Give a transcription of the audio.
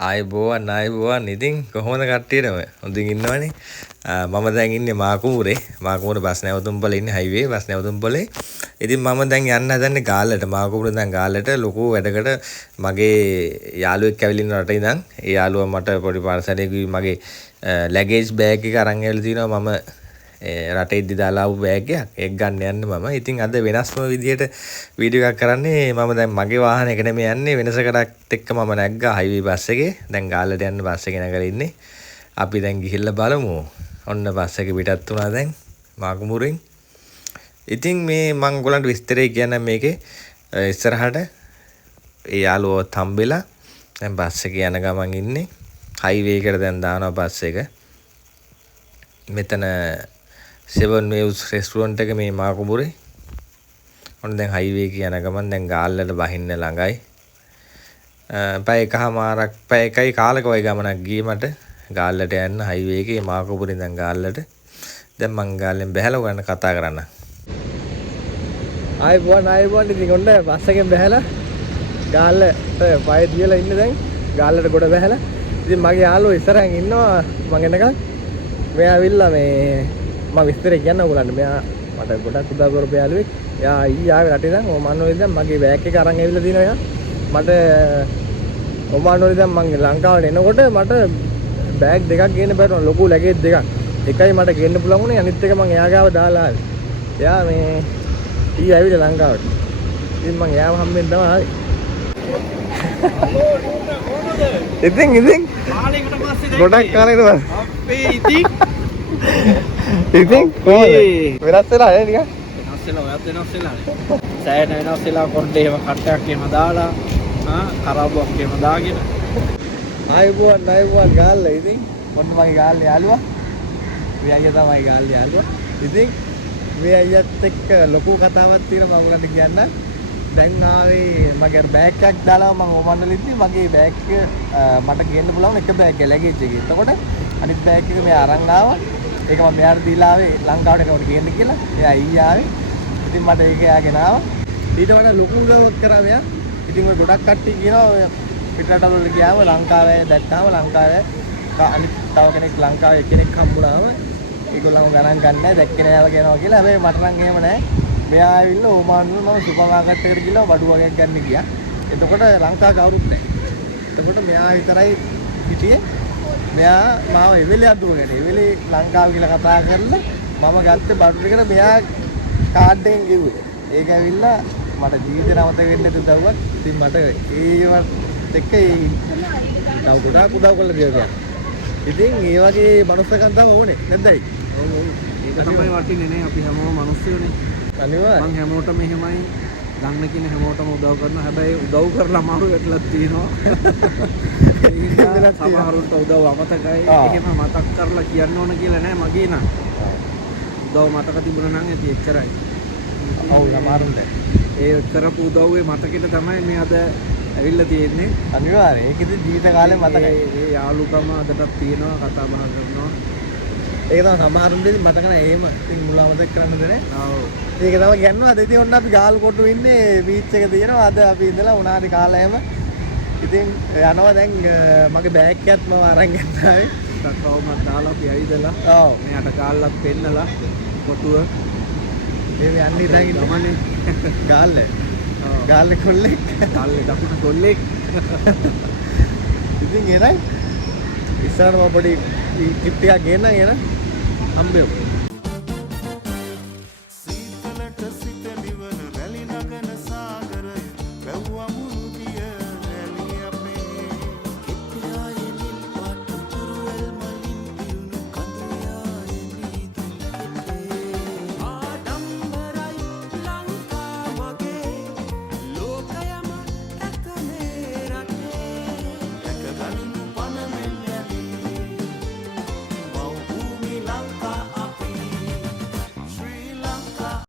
ආයුබෝවන් ඉතින් කොහොමද කට්ටියටම හොඳින් ඉන්නවනේ මම දැන් ඉන්නේ මාකුමුරේ බස් නැවතුම්පලේ ඉන්නේ හයිවේ බස් නැවතුම්පලේ ඉතින් මම දැන් යන්න හදන්නේ ගාල්ලට මාකුමුරේ දැන් ගාල්ලට ලොකු වැඩකට මගේ යාළුවෙක් ඇවිල්ලා ඉන්න රටේ ඉඳන් ඒ යාළුවා මට පොඩි පාර්සලයක මගේ ලැගේජ් බෑග් එක අරන් ඇවිල්ලා තිනවා මම රටේ ඉද්දි දාලා ආපු බෑග් එකක් ඒක ගන්න යන්න මම. ඉතින් අද වෙනස්ම විදියට වීඩියෝ එකක් කරන්නේ මම දැන් මගේ වාහනයක නෙමෙයි යන්නේ වෙනසකටත් එක්ක මම නැග්ගා හයිවේ බස් එකේ. දැන් ගාල්ලට යන්න බස් එකේ නැගලා ඉන්නේ. අපි දැන් ගිහිල්ලා බලමු. ඔන්න බස් එක පිටත් වුණා දැන් මාකුමුරෙන්. ඉතින් මේ මම ඔයගලන්ට විස්තරය කියන්න මේකේ ඉස්සරහට ඒ යාළුවෝ හම්බෙලා දැන් බස් එකේ යන ගමන් ඉන්නේ. හයිවේ එකට දැන් දානවා බස් එක. මෙතන 7 waves restaurant එක මේ මාකුමුරේ. ඔන්න දැන් හයිවේ එක යන ගමන් දැන් ගාල්ලට බහින්න ළඟයි. පැය එකමාරක් පැය එකයි කාලක වගේ ගමනක් ගියේ මට ගාල්ලට යන්න හයිවේ එකේ මාකුමුරේ දැන් ගාල්ලට. දැන් මං ගාල්ලෙන් බැහැලා ගන්න කතා කරන්න. ආයිබෝන් ඉතින් ඔන්න බස් එකෙන් බැහැලා ගාල්ලට පය දියලා ඉන්නේ දැන් ගාල්ලට ගොඩ බැහැලා. ඉතින් මගේ යාළුවෝ ඉස්සරහින් ඉන්නවා මං එනකන්. මෙයා ඇවිල්ලා මේ මම විස්තරය කියන්න ඕගොල්ලන්ට. මෙයා මට ගොඩක් උදව් කරපු යාළුවෙක්. එයා ඊ ආවේ රටේ ඉඳන් ඔමානුවෙන් දැන් මගේ බෑග් එක අරන් ඇවිල්ලා දිනවා එයා. මට ඔමානුවෙන් දැන් මම ලංකාවට එනකොට මට බෑග් දෙකක් ගේන්න බැරුණා ලොකු ලැගේජ් දෙකක්. එකයි මට ගේන්න පුළුවන් වුණේ අනිත් එක මම එයා ගාව දාලා ආවේ. එයා මේ ඊ ඇවිල්ලා ලංකාවට. ඉතින් මම එයාව හම්බෙන්න තමයි ආවේ. ඉතින් කාලයකට පස්සේ ගොඩක් කාලයකට අපේ ඉතින් ඉතින් කොහොමද වෙනස් වෙලා නේ ටිකක් වෙනස් වෙලා ඔයත් වෙනස් වෙලානේ සෑහෙන වෙනස් වෙලා කොණ්ඩේ එහෙම කට්ටයක් එහෙම දාලා කරාබුවක් එහෙම දාගෙන ආයිබෝන් ගාල්ලා ඉතින් මොන්න මගේ ගාල්ලා යාළුවා මේ අයියා තමයි ගාල්ලා යාළුවා ඉතින් මේ අයියත් එක්ක ලොකු කතාවක් තියෙනවා මම උගලන්ට කියන්න දැන් ආවේ මගේ බෑග් එකක් දාලා මම ඔමන්නල ඉද්දි මගේ බෑග් එක මට ගේන්න පුළුවන් එක බෑග් එක ලැගේජ් එකේ. එතකොට අනිත් බෑග් එක මෙයා අරන් ආවා. ඒක මම මෙයාට දීලා ආවේ ලංකාවට කවුරු ගේන්න කියලා. එයා ඊ ආවේ. ඉතින් මට ඒක එයාගෙන ආවා. ඊට වඩා ලොකු උදව්වක් කරා මෙයා. ඉතින් ඔය ගොඩක් කට්ටිය කියනවා ඔය පිටරටවල වල ගියාම ලංකාවේ දැක්කාම ලංකාවේ අනිත් තව කෙනෙක් ලංකාවේ කෙනෙක් හම්බුනාම ඒගොල්ලෝ ගණන් ගන්න නැහැ දැක්කේ නෑ කියලා කියනවා කියලා. හැබැයි මට නම් එහෙම නෑ. මෙයා ඇවිල්ලා ඕමානුවෙන් මම සුපර් මාකට් එකට ගිහලා බඩු වගේක් ගන්න ගියා. එතකොට ලංකාව කවුරුත් නැහැ. එතකොට මෙයා විතරයි හිටියේ. මෙයා මාව එවෙලේ අදුවගෙන. එවෙලේ ලංකාව කියලා කතා කරලා මම ගත්තේ බඩු ටිකට මෙයා කාඩ් එකෙන් ගෙව්වේ. ඒක ඇවිල්ලා මට ජීවිතේ නමත වෙන්න උදව්වක්. ඉතින් මට ඒවත් එක්ක තව ගොඩාක් උදව් කරලා දෙනවා. ඉතින් ඒ වගේ මනුස්සකම් තමයි ඕනේ නැද්දයි? ඔව් ඒක තමයි වටින්නේ නේ අපි හැමෝම මිනිස්සුනේ. අනිවාර්යයෙන් මං හැමෝටම එහෙමයි ගන්න කියන හැමෝටම උදව් කරනවා. හැබැයි උදව් කරලා අමාරු වෙట్లా තියෙනවා. ඒක සමහරවිට උදව් අමතකයි. එහෙම මතක් කරලා කියන්න ඕන කියලා නෑ මගේ නම්. උදව් මතක තිබුණා නම් ඇති එච්චරයි. ඔව් සමහරුන්ට ඒ කරපු උදව්වේ මතකෙට තමයි මේ අද ඇවිල්ලා තියෙන්නේ. අනිවාර්යයෙන් ඒකෙදි ජීවිත කාලේ මතකයි. ඒ යාළුකම අදටත් තියෙනවා කතා බහ කරනවා. ඒක තමයි සමහරුන්ට මතක නැහැ එහෙම. ඉතින් මුල මතක කරන්නද නැහැ. ඔව්. ඒක තමයි කියනවා. අද ඉතින් ඔන්න අපි ගාල් කොටු ඉන්නේ බීච් එක තියෙනවා. අද අපි ඉඳලා උනාරි කාලා එහෙම. ඉතින් යනවා දැන් මගේ බෑග් එකත් මම අරන් ගත්තායි. තක්කවමත් දාලා අපි ඇවිදලා. ඔව්. මෙයාට ගාල්ලක් පෙන්නලා කොටුව මේ යන්නේ දැන් ගමනේ ගාල්ල. ගාල්ල කොල්ලෙක්. ගාල්ලේ දකුණු කොල්ලෙක්. ඉතින් එනයි ඉස්සරහම පොඩි ටිප් ටිකක් ගේන්න එන හම්බෙමු.